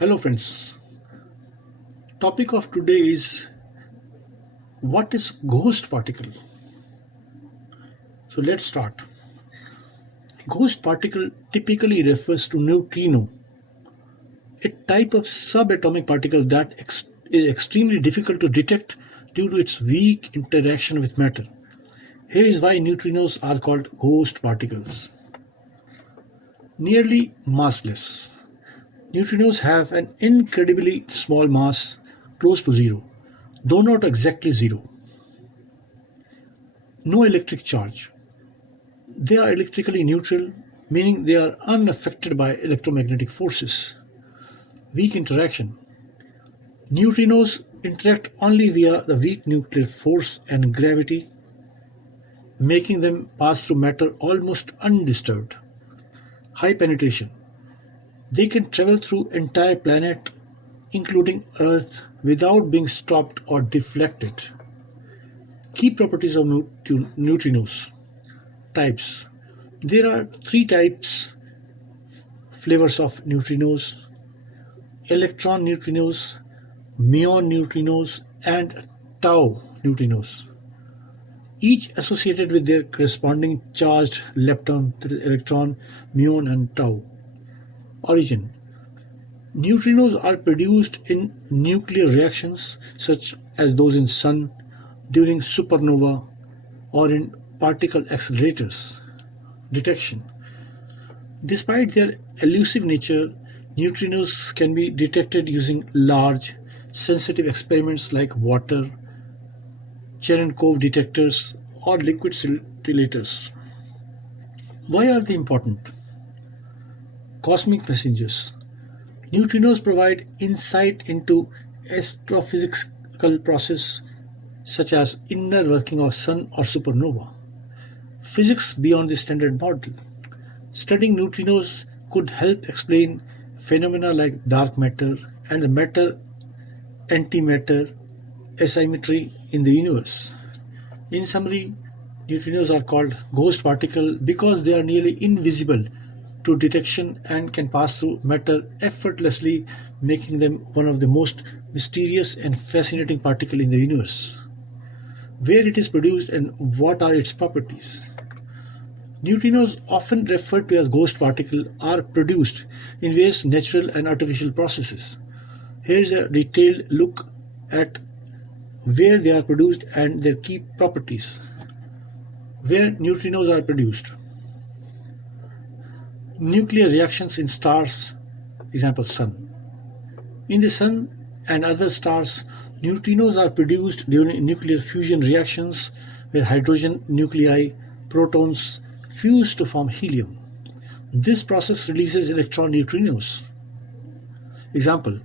Hello friends. Topic of today is what is ghost particle? So let's start. Ghost particle typically refers to neutrino, a type of subatomic particle that is extremely difficult to detect due to its weak interaction with matter. Here is why neutrinos are called ghost particles. Nearly massless. Neutrinos have an incredibly small mass, close to zero, though not exactly zero. No electric charge. They are electrically neutral, meaning they are unaffected by electromagnetic forces. Weak interaction. Neutrinos interact only via the weak nuclear force and gravity, making them pass through matter almost undisturbed. High penetration. They can travel through entire planet, including Earth, without being stopped or deflected. Key properties of neutrinos. Types. There are three flavors of neutrinos: electron neutrinos, muon neutrinos, and tau neutrinos, each associated with their corresponding charged lepton, that is electron, muon, and tau. Origin. Neutrinos are produced in nuclear reactions such as those in Sun, during supernova, or in particle accelerators. Detection. Despite their elusive nature, neutrinos can be detected using large, sensitive experiments like water, Cherenkov detectors, or liquid scintillators. Why are they important? Cosmic messengers. Neutrinos provide insight into astrophysical processes such as inner working of sun or supernova. Physics beyond the standard model. Studying neutrinos could help explain phenomena like dark matter and the matter-antimatter asymmetry in the universe. In summary, neutrinos are called ghost particles because they are nearly invisible to detection and can pass through matter effortlessly, making them one of the most mysterious and fascinating particles in the universe. Where it is produced and what are its properties? Neutrinos, often referred to as ghost particles, are produced in various natural and artificial processes. Here is a detailed look at where they are produced and their key properties. Where neutrinos are produced. Nuclear reactions in stars, example Sun. In the Sun and other stars, neutrinos are produced during nuclear fusion reactions where hydrogen nuclei, protons, fuse to form helium. This process releases electron neutrinos. Example,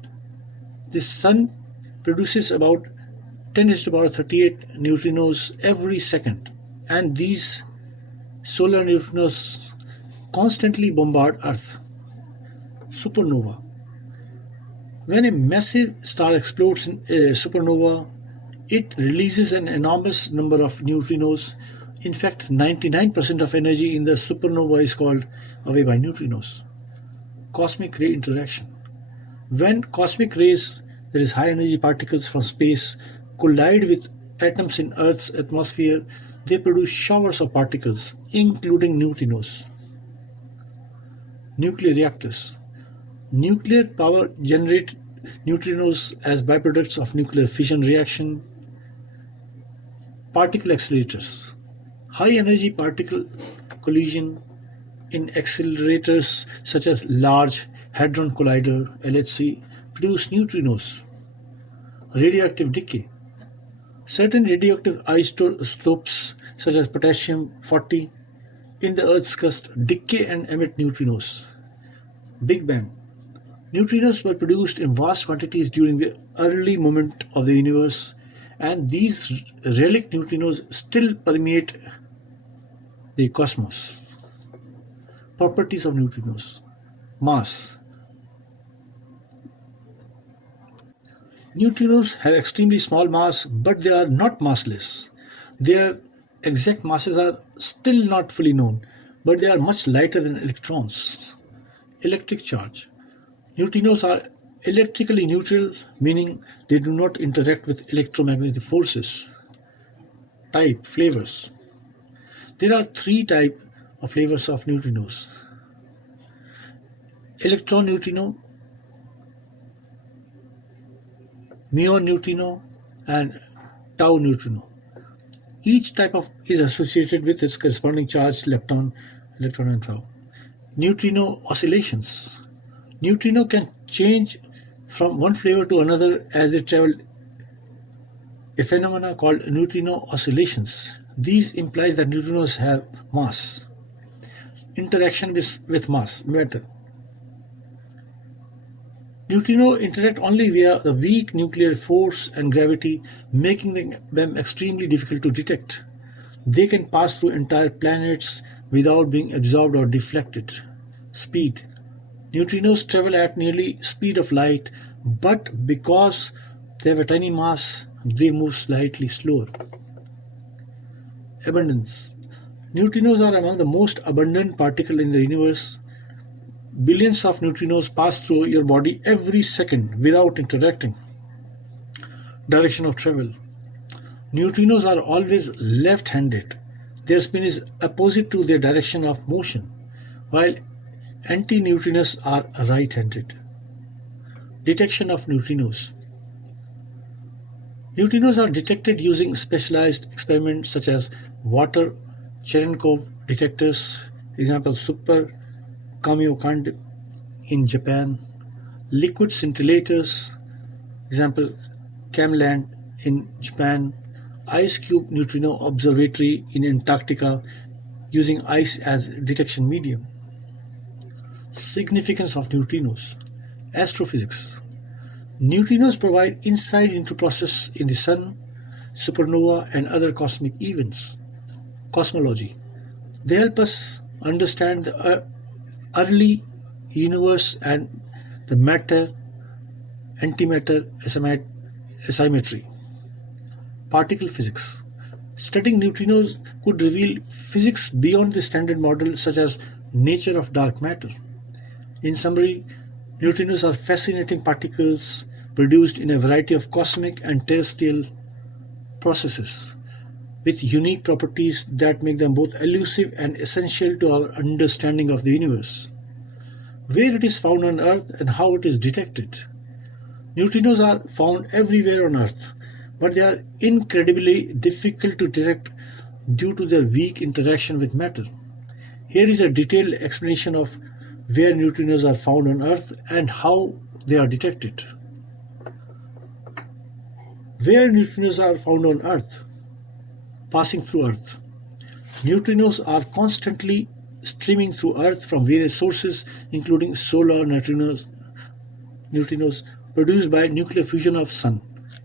the Sun produces about 10 to the power 38 neutrinos every second, and these solar neutrinos constantly bombard Earth. Supernova. When a massive star explodes in a supernova, it releases an enormous number of neutrinos. In fact, 99% of energy in the supernova is called away by neutrinos. Cosmic ray interaction. When cosmic rays, that is high energy particles from space, collide with atoms in Earth's atmosphere, they produce showers of particles, including neutrinos. Nuclear reactors. Nuclear power generates neutrinos as byproducts of nuclear fission reaction. Particle accelerators. High energy particle collision in accelerators such as Large Hadron Collider (LHC) produce neutrinos. Radioactive decay. Certain radioactive isotopes such as potassium-40 in the Earth's crust decay and emit neutrinos. Big Bang. Neutrinos were produced in vast quantities during the early moment of the universe, and these relic neutrinos still permeate the cosmos. Properties of neutrinos. Mass. Neutrinos have extremely small mass, but they are not massless. Their exact masses are still not fully known, but they are much lighter than electrons. Electric charge. Neutrinos are Electrically neutral, meaning they do not interact with electromagnetic forces. Type, flavors. There are three types of flavors of neutrinos: electron neutrino, muon neutrino, and tau neutrino. Each type is associated with its corresponding charged electron and tau. Neutrino oscillations. Neutrino can change from one flavor to another as they travel, a phenomena called neutrino oscillations. These implies that neutrinos have mass. Interaction with mass, matter. Neutrinos interact only via the weak nuclear force and gravity, making them extremely difficult to detect. They can pass through entire planets without being absorbed or deflected. Speed. Neutrinos travel at nearly speed of light, but because they have a tiny mass, they move slightly slower. Abundance. Neutrinos are among the most abundant particles in the universe. Billions of neutrinos pass through your body every second without interacting. Direction of travel. Neutrinos are always left-handed. Their spin is opposite to their direction of motion, while antineutrinos are right-handed. Detection of neutrinos. Neutrinos are detected using specialized experiments such as water Cherenkov detectors, example Super Kamiokande in Japan, liquid scintillators, example Camland in Japan, Ice Cube Neutrino Observatory in Antarctica using ice as detection medium. Significance of neutrinos. Astrophysics. Neutrinos provide insight into processes in the sun, supernova, and other cosmic events. Cosmology. They help us understand the early universe and the matter-antimatter asymmetry. Particle physics. Studying neutrinos could reveal physics beyond the standard model, such as nature of dark matter. In summary, neutrinos are fascinating particles produced in a variety of cosmic and terrestrial processes, with unique properties that make them both elusive and essential to our understanding of the universe. Where it is found on Earth and how it is detected. Neutrinos are found everywhere on Earth, but they are incredibly difficult to detect due to their weak interaction with matter. Here is a detailed explanation of where neutrinos are found on Earth and how they are detected. Where neutrinos are found on Earth. Passing through Earth. Neutrinos are constantly streaming through Earth from various sources, including solar neutrinos produced by nuclear fusion of Sun,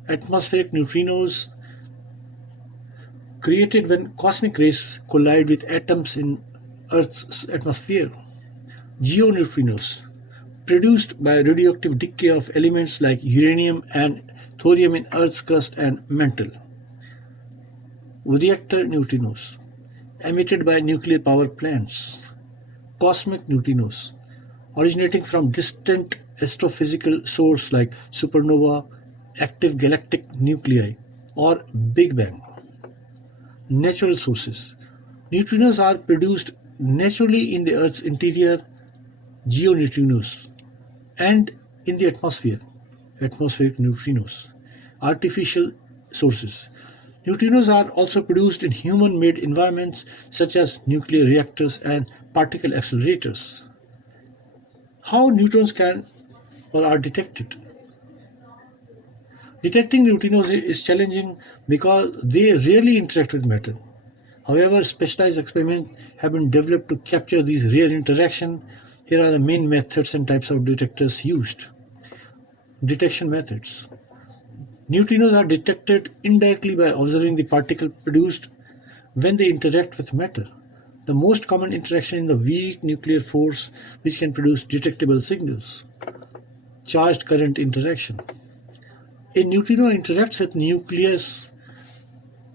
atmospheric neutrinos created when cosmic rays collide with atoms in Earth's atmosphere, geoneutrinos produced by radioactive decay of elements like uranium and thorium in Earth's crust and mantle, reactor neutrinos emitted by nuclear power plants, cosmic neutrinos originating from distant astrophysical source like supernova, active galactic nuclei, or Big Bang. Natural sources. Neutrinos are produced naturally in the Earth's interior, geoneutrinos, and in the atmosphere, atmospheric neutrinos. Artificial sources. Neutrinos are also produced in human-made environments such as nuclear reactors and particle accelerators. How neutrons can or are detected. Detecting neutrinos is challenging because they rarely interact with matter. However, specialized experiments have been developed to capture these rare interactions. Here are the main methods and types of detectors used. Detection methods. Neutrinos are detected indirectly by observing the particle produced when they interact with matter. The most common interaction is the weak nuclear force, which can produce detectable signals. Charged current interaction. A neutrino interacts with nucleus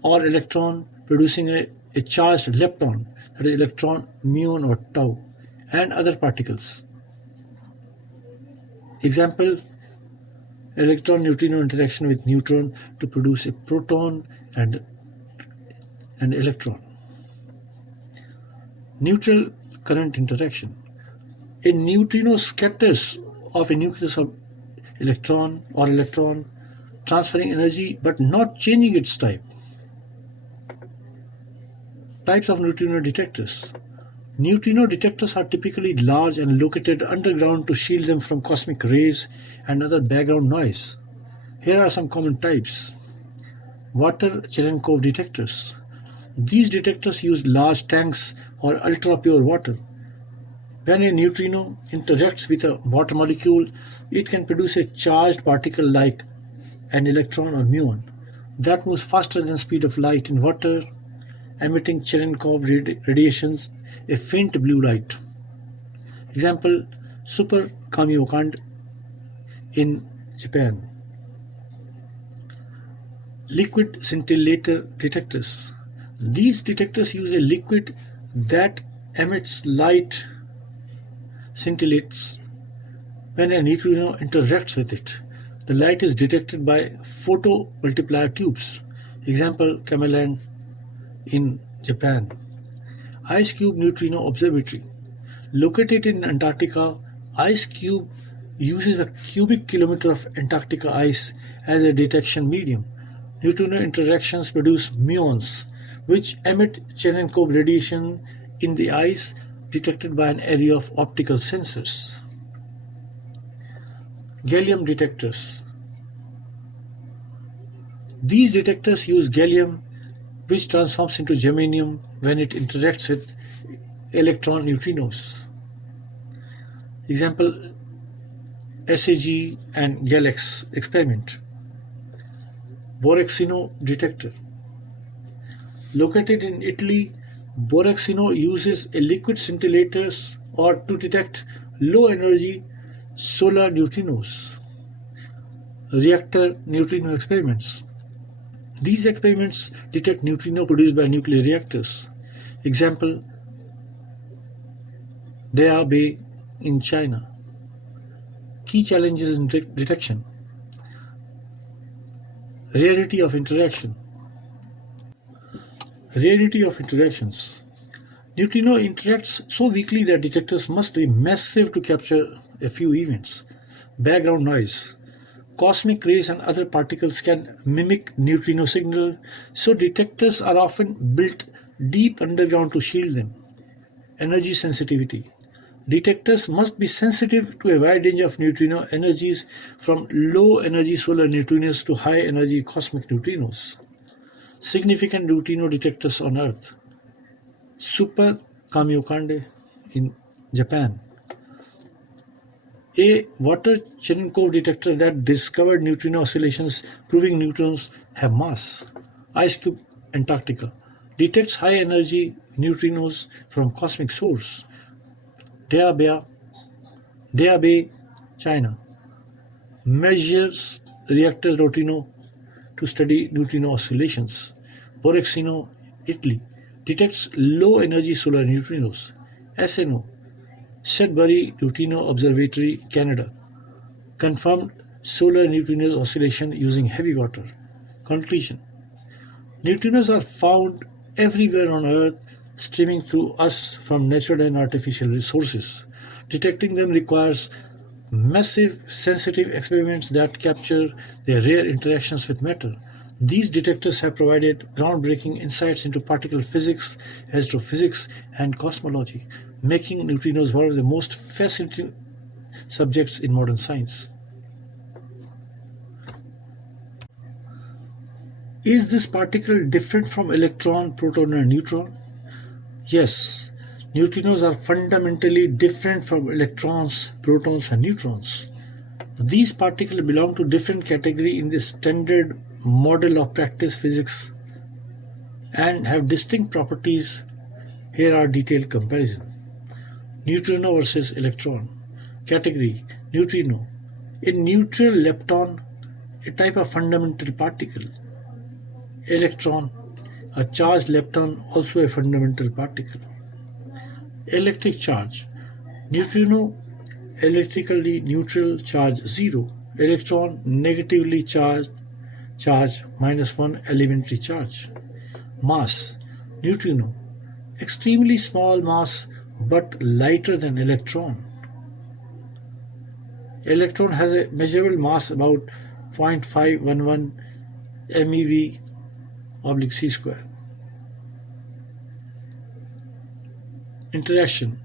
or electron, producing a charged lepton, that is electron, muon or tau, and other particles. Example, electron-neutrino interaction with neutron to produce a proton and an electron. Neutral current interaction. A neutrino scatters off a nucleus of electron, transferring energy but not changing its type. Types of neutrino detectors. Neutrino detectors are typically large and located underground to shield them from cosmic rays and other background noise. Here are some common types. Water Cherenkov detectors. These detectors use large tanks or ultra-pure water. When a neutrino interacts with a water molecule, it can produce a charged particle like an electron or muon that moves faster than the speed of light in water, emitting Cherenkov radiations, a faint blue light. Example, Super Kamiokande in Japan. Liquid scintillator detectors. These detectors use a liquid that emits light, scintillates. When a neutrino interacts with it, the light is detected by photomultiplier tubes. Example, Camelan in Japan. Ice Cube Neutrino Observatory. Located in Antarctica, Ice Cube uses a cubic kilometer of Antarctica ice as a detection medium. Neutrino interactions produce muons, which emit Cherenkov radiation in the ice detected by an array of optical sensors. Gallium detectors. These detectors use gallium, which transforms into germanium when it interacts with electron neutrinos. Example, SAG and GALEX experiment. Borexino detector. Located in Italy, Borexino uses a liquid scintillators or to detect low-energy solar neutrinos. Reactor neutrino experiments. These experiments detect neutrino produced by nuclear reactors. Example, Daebao in China. Key challenges in detection. Rarity of interaction. Rarity of interactions. Neutrino interacts so weakly that detectors must be massive to capture a few events. Background noise. Cosmic rays and other particles can mimic neutrino signal, so detectors are often built deep underground to shield them. Energy sensitivity. Detectors must be sensitive to a wide range of neutrino energies, from low-energy solar neutrinos to high-energy cosmic neutrinos. Significant neutrino detectors on Earth. Super Kamiokande in Japan. A water Cherenkov detector that discovered neutrino oscillations proving neutrons have mass. Ice Cube Antarctica detects high energy neutrinos from cosmic source. Daebao, China measures reactor neutrino to study neutrino oscillations. Borexino, Italy detects low energy solar neutrinos. SNO, Sudbury Neutrino Observatory, Canada confirmed solar neutrino oscillation using heavy water. Conclusion. Neutrinos are found everywhere on Earth, streaming through us from natural and artificial resources. Detecting them requires massive, sensitive experiments that capture their rare interactions with matter. These detectors have provided groundbreaking insights into particle physics, astrophysics, and cosmology, making neutrinos one of the most fascinating subjects in modern science. Is this particle different from electron, proton, and neutron? Yes, neutrinos are fundamentally different from electrons, protons, and neutrons. These particles belong to different category in the standard model of practice physics and have distinct properties. Here are detailed comparison. Neutrino versus electron. Category: neutrino, a neutral lepton, a type of fundamental particle. Electron, a charged lepton, also a fundamental particle. Electric charge. Neutrino, electrically neutral, charge 0, electron negatively charge -1 elementary charge. Mass, neutrino, extremely small mass but lighter than electron. Electron has a measurable mass about 0.511 MeV/c square. Interaction.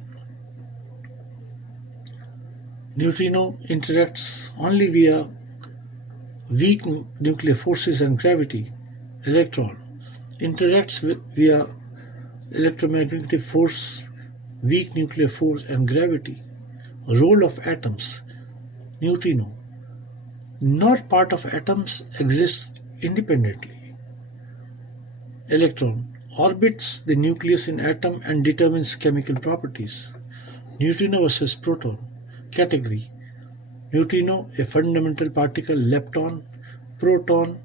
Neutrino interacts only via weak nuclear forces and gravity. Electron interacts via electromagnetic force, weak nuclear force and gravity. Role of atoms. Neutrino, not part of atoms, exists independently. Electron orbits the nucleus in atom and determines chemical properties. Neutrino versus proton. Category. Neutrino, a fundamental particle, lepton. Proton,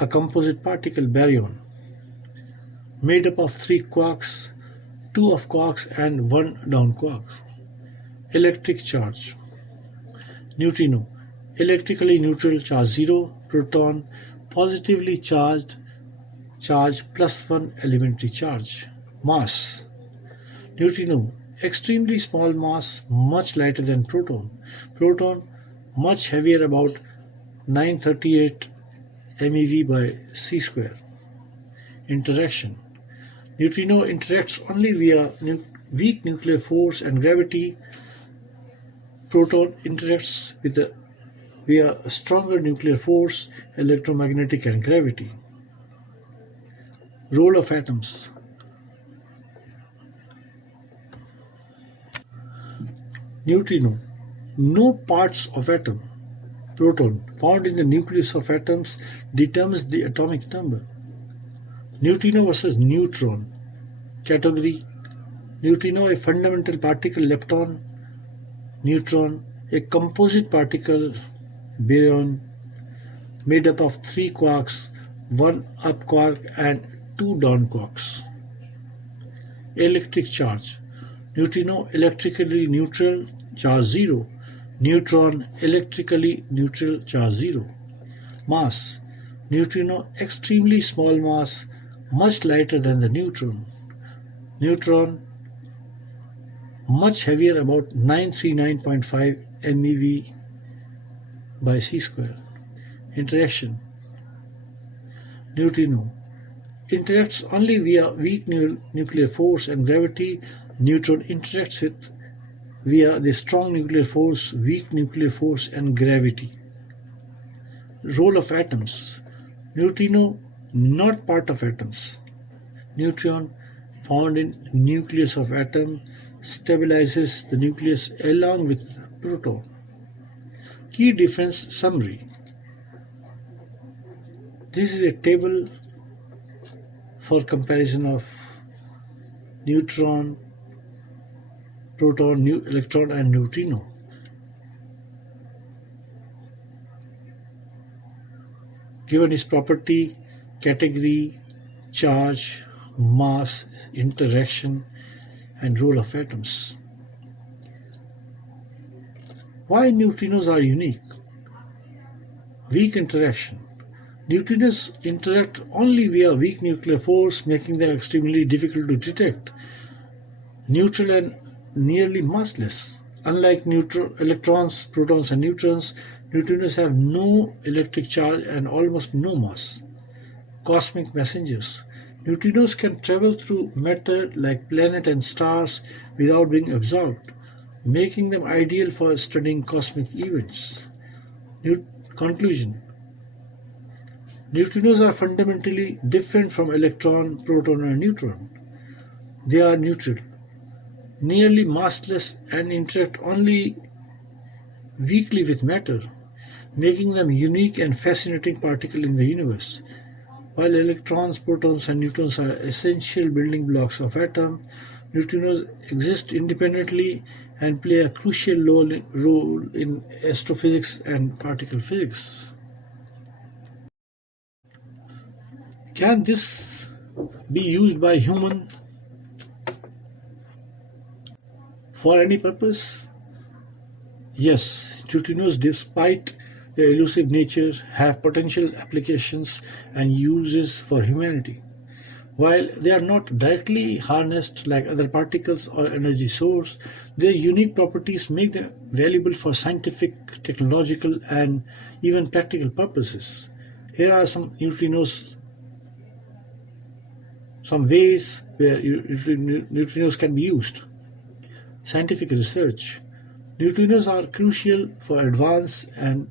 a composite particle, baryon, made up of 3 quarks, 2 of quarks and 1 down quark. Electric charge. Neutrino, electrically neutral, charge 0. Proton, positively charge +1 elementary charge. Mass. Neutrino, extremely small mass, much lighter than proton. Proton, much heavier, about 938 MeV/c square. Interaction. Neutrino interacts only via weak nuclear force and gravity. Proton interacts via a stronger nuclear force, electromagnetic and gravity. Role of atoms. Neutrino, no parts of atom. Proton, found in the nucleus of atoms, determines the atomic number. Neutrino versus neutron. Category. Neutrino, a fundamental particle, lepton. Neutron, a composite particle, baryon, made up of 3 quarks, 1 up quark and 2 down quarks. Electric charge. Neutrino, electrically neutral, charge 0. Neutron, electrically neutral, charge 0. Mass. Neutrino, extremely small mass, much lighter than the neutron. Neutron, much heavier, about 939.5 MeV/c square. Interaction. Neutrino interacts only via weak nuclear force and gravity. Neutron interacts via the strong nuclear force, weak nuclear force and gravity. Role of atoms. Neutrino, not part of atoms. Neutron, found in nucleus of atom, stabilizes the nucleus along with proton. Key difference summary. This is a table for comparison of neutron, proton, electron and neutrino. Given is property, category, charge, mass, interaction and role of atoms. Why neutrinos are unique? Weak interaction. Neutrinos interact only via weak nuclear force, making them extremely difficult to detect. Neutral and nearly massless. Unlike electrons, protons and neutrons, neutrinos have no electric charge and almost no mass. Cosmic messengers. Neutrinos can travel through matter like planets and stars without being absorbed, making them ideal for studying cosmic events. Conclusion. Neutrinos are fundamentally different from electron, proton and neutron. They are neutral, nearly massless and interact only weakly with matter, making them unique and fascinating particles in the universe. While electrons, protons and neutrons are essential building blocks of atom, neutrinos exist independently and play a crucial role in astrophysics and particle physics. Can this be used by human for any purpose? Yes, neutrinos, despite their elusive nature, have potential applications and uses for humanity. While they are not directly harnessed like other particles or energy source, their unique properties make them valuable for scientific, technological, and even practical purposes. Here are some neutrinos, some ways where neutrinos can be used. Scientific research. Neutrinos are crucial for advancing and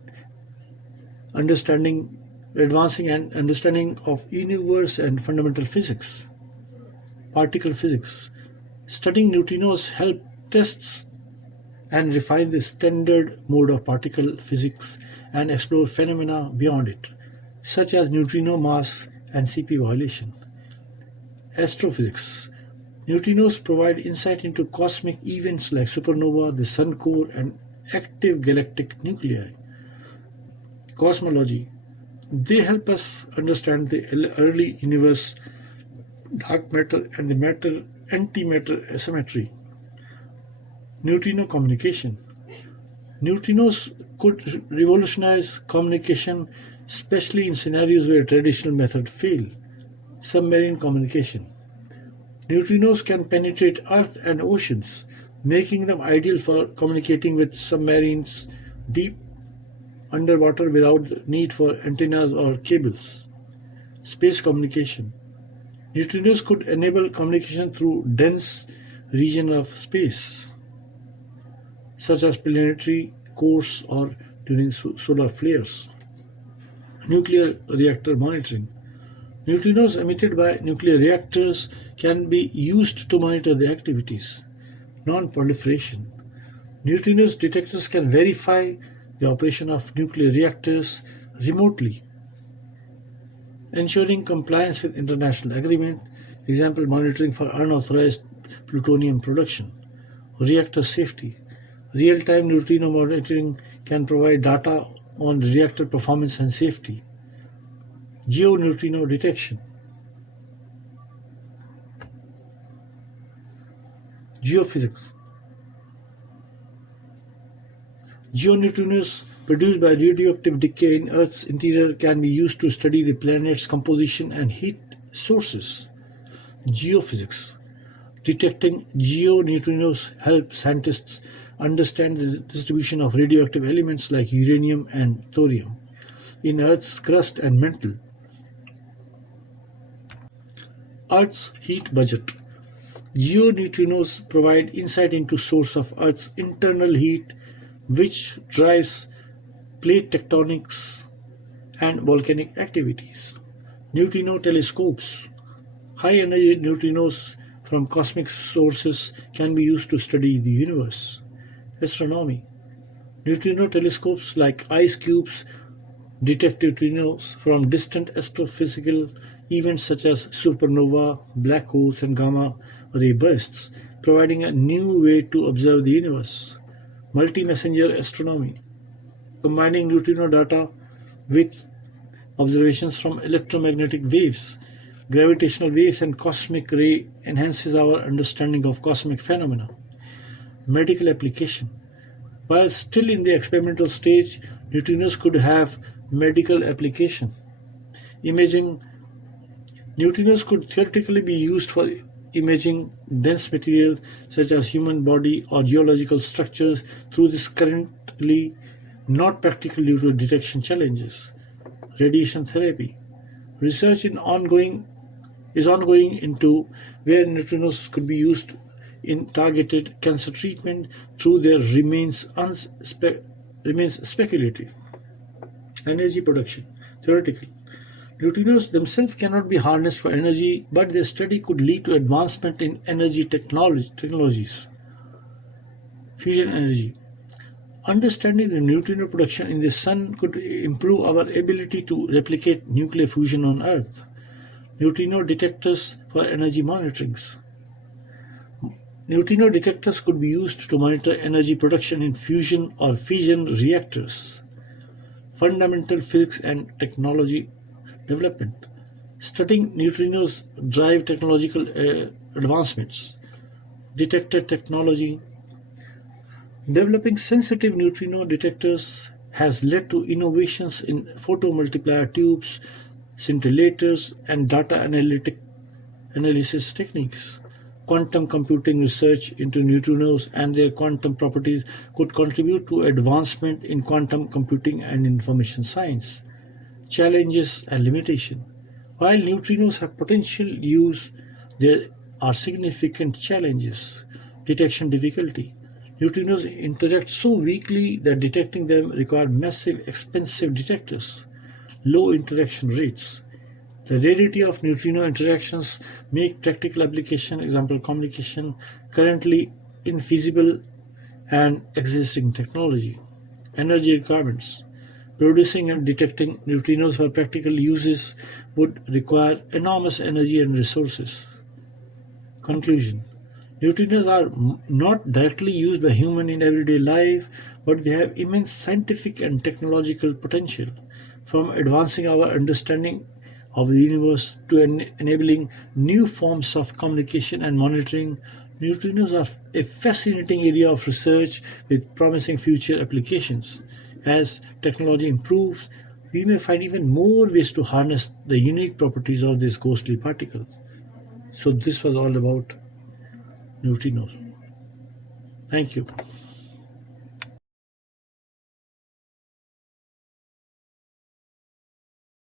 understanding of universe and fundamental physics. Particle physics. Studying neutrinos help tests and refine the standard mode of particle physics and explore phenomena beyond it, such as neutrino mass and CP violation. Astrophysics. Neutrinos provide insight into cosmic events like supernova, the sun core, and active galactic nuclei. Cosmology. They help us understand the early universe, dark matter, and the matter-antimatter asymmetry. Neutrino communication. Neutrinos could revolutionize communication, especially in scenarios where traditional methods fail. Submarine communication. Neutrinos can penetrate Earth and oceans, making them ideal for communicating with submarines deep underwater without the need for antennas or cables. Space communication. Neutrinos could enable communication through dense regions of space, such as planetary cores or during solar flares. Nuclear reactor monitoring. Neutrinos emitted by nuclear reactors can be used to monitor the activities. Non-proliferation. Neutrinos detectors can verify the operation of nuclear reactors remotely, ensuring compliance with international agreement, example monitoring for unauthorized plutonium production. Reactor safety. Real-time neutrino monitoring can provide data on reactor performance and safety. Geoneutrino detection. Geophysics. Geoneutrinos produced by radioactive decay in Earth's interior can be used to study the planet's composition and heat sources. Geophysics. Detecting geoneutrinos help scientists understand the distribution of radioactive elements like uranium and thorium in Earth's crust and mantle. Earth's heat budget. Geoneutrinos provide insight into source of Earth's internal heat, which drives plate tectonics and volcanic activities. Neutrino telescopes. High-energy neutrinos from cosmic sources can be used to study the universe. Astronomy. Neutrino telescopes like ice cubes detect neutrinos from distant astrophysical events such as supernova, black holes, and gamma ray bursts, providing a new way to observe the universe. Multi-messenger astronomy. Combining neutrino data with observations from electromagnetic waves, gravitational waves, and cosmic ray enhances our understanding of cosmic phenomena. Medical application. While still in the experimental stage, neutrinos could have medical application. Imaging. Neutrinos could theoretically be used for imaging dense material such as human body or geological structures, through this currently not practical due to detection challenges. Radiation therapy. Research is ongoing into where neutrinos could be used in targeted cancer treatment, though there remains speculative. Energy production. Theoretical. Neutrinos themselves cannot be harnessed for energy, but their study could lead to advancement in energy technologies. Fusion energy. Understanding the neutrino production in the Sun could improve our ability to replicate nuclear fusion on Earth. Neutrino detectors for energy monitorings. Neutrino detectors could be used to monitor energy production in fusion or fission reactors. Fundamental physics and technology development. Studying neutrinos drive technological advancements. Detector technology. Developing sensitive neutrino detectors has led to innovations in photomultiplier tubes, scintillators, and data analysis techniques. Quantum computing research into neutrinos and their quantum properties could contribute to advancement in quantum computing and information science. Challenges and limitation. While neutrinos have potential use, there are significant challenges. Detection difficulty. Neutrinos interact so weakly that detecting them requires massive, expensive detectors. Low interaction rates. The rarity of neutrino interactions make practical application, example communication, currently infeasible and existing technology. Energy requirements. Producing and detecting neutrinos for practical uses would require enormous energy and resources. Conclusion. Neutrinos are not directly used by humans in everyday life, but they have immense scientific and technological potential, from advancing our understanding of the universe to enabling new forms of communication and monitoring. Neutrinos are a fascinating area of research with promising future applications. As technology improves, we may find even more ways to harness the unique properties of these ghostly particles. So this was all about neutrinos. Thank you.